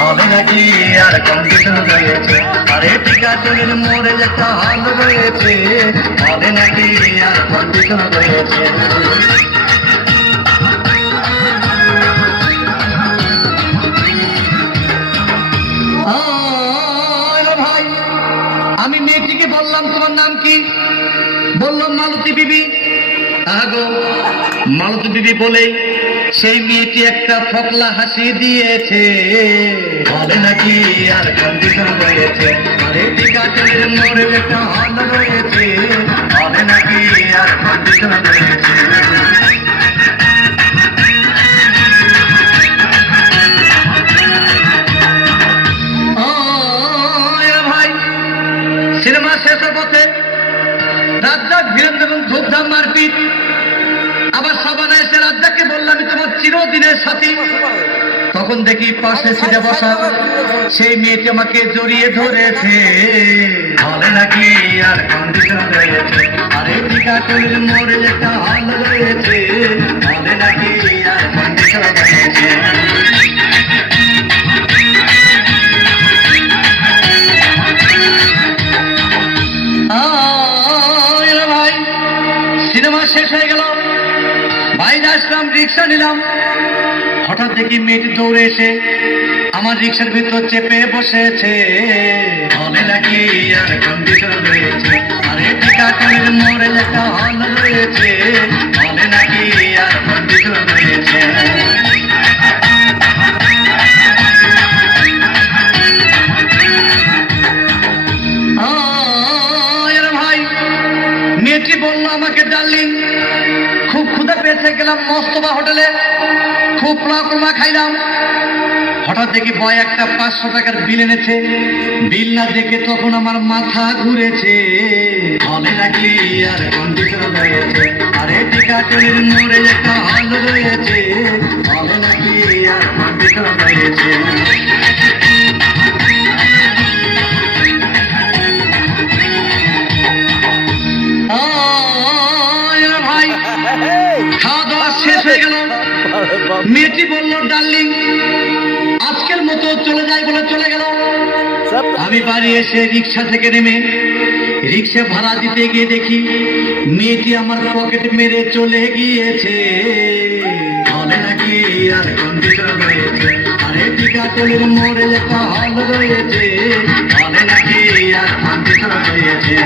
হবে নাকি আর কন্ডিশন রয়েছে, আরে টিকাটুলির মোড়ে একটা হল রয়েছে, হবে নাকি আর কন্ডিশন রয়েছে। ভাই, আমি মেয়েটিকে বললাম তোমার নাম কি? বললাম মালতী বিবি। আগো মালতী বিবি বলেই সেই মেয়েটি একটা ফকলা হাসি দিয়েছে, হবে নাকি আর কন্ডিশন রয়েছে, আরে টিকাটুলির মোড়ে একটা হল রয়েছে, হবে নাকি আর কন্ডিশন রয়েছে। ভাই, সিনেমা শেষের পথে রাজ্জাক বীরেন্দ্র এবং ধূপধাম মারপিট, আবার সাবানা এসে রাজ্জাককে বললাম আমি তোমার চিরদিনের সাথী। তখন দেখি পাশে সিটে বসা সেই মেয়েটি আমাকে জড়িয়ে ধরেছে, হবে নাকি আর কন্ডিশন রয়েছে, আরে টিকাটুলির মোড়ে একটা হল রয়েছে, হবে নাকি আর কন্ডিশন রয়েছে। ভাই, সিনেমা শেষ হয়ে গেল, বাইরে আসলাম, রিক্সা নিলাম, হঠাৎ দেখি মেয়েটি দৌড়ে এসে আমার রিক্সার ভিতর চেপে বসেছে, হবে নাকি আর কন্ডিশন রয়েছে, আরে টিকাটুলির মোড়ে একটা হল রয়েছে, হবে নাকি আর কন্ডিশন রয়েছে। ভাই, মেয়েটি বললো আমাকে ডার্লিং, খুব ক্ষুধা পেয়েছে, গেলাম মস্তবা হোটেলে, খুব পোড়া খাইলাম। হঠাৎ দেখি বয় একটা 500 টাকার বিল এনেছে, বিল না দেখে তখন আমার মাথা ঘুরেছে, হবে নাকি আর কন্ডিশন রয়েছে, আরে টিকাটুলির মোড়ে একটা হল রয়েছে, হবে নাকি আর কন্ডিশন রয়েছে। ভাই, খাওয়া দাওয়া শেষ হয়ে গেল, মেয়েটি বললো ডার্লিং আজকের মতো চলে যাই বলে চলে গেল। আমি বাড়ি এসে রিক্সা থেকে নেমে রিক্সা ভাড়া দিতে গিয়ে দেখি মেয়েটি আমার পকেট মেরে চলে গিয়েছে, হবে নাকি আর কন্ডিশন রয়েছে, আরে টিকাটুলির মোড়ে একটা হল রয়েছে, হবে নাকি আর কন্ডিশন রয়েছে।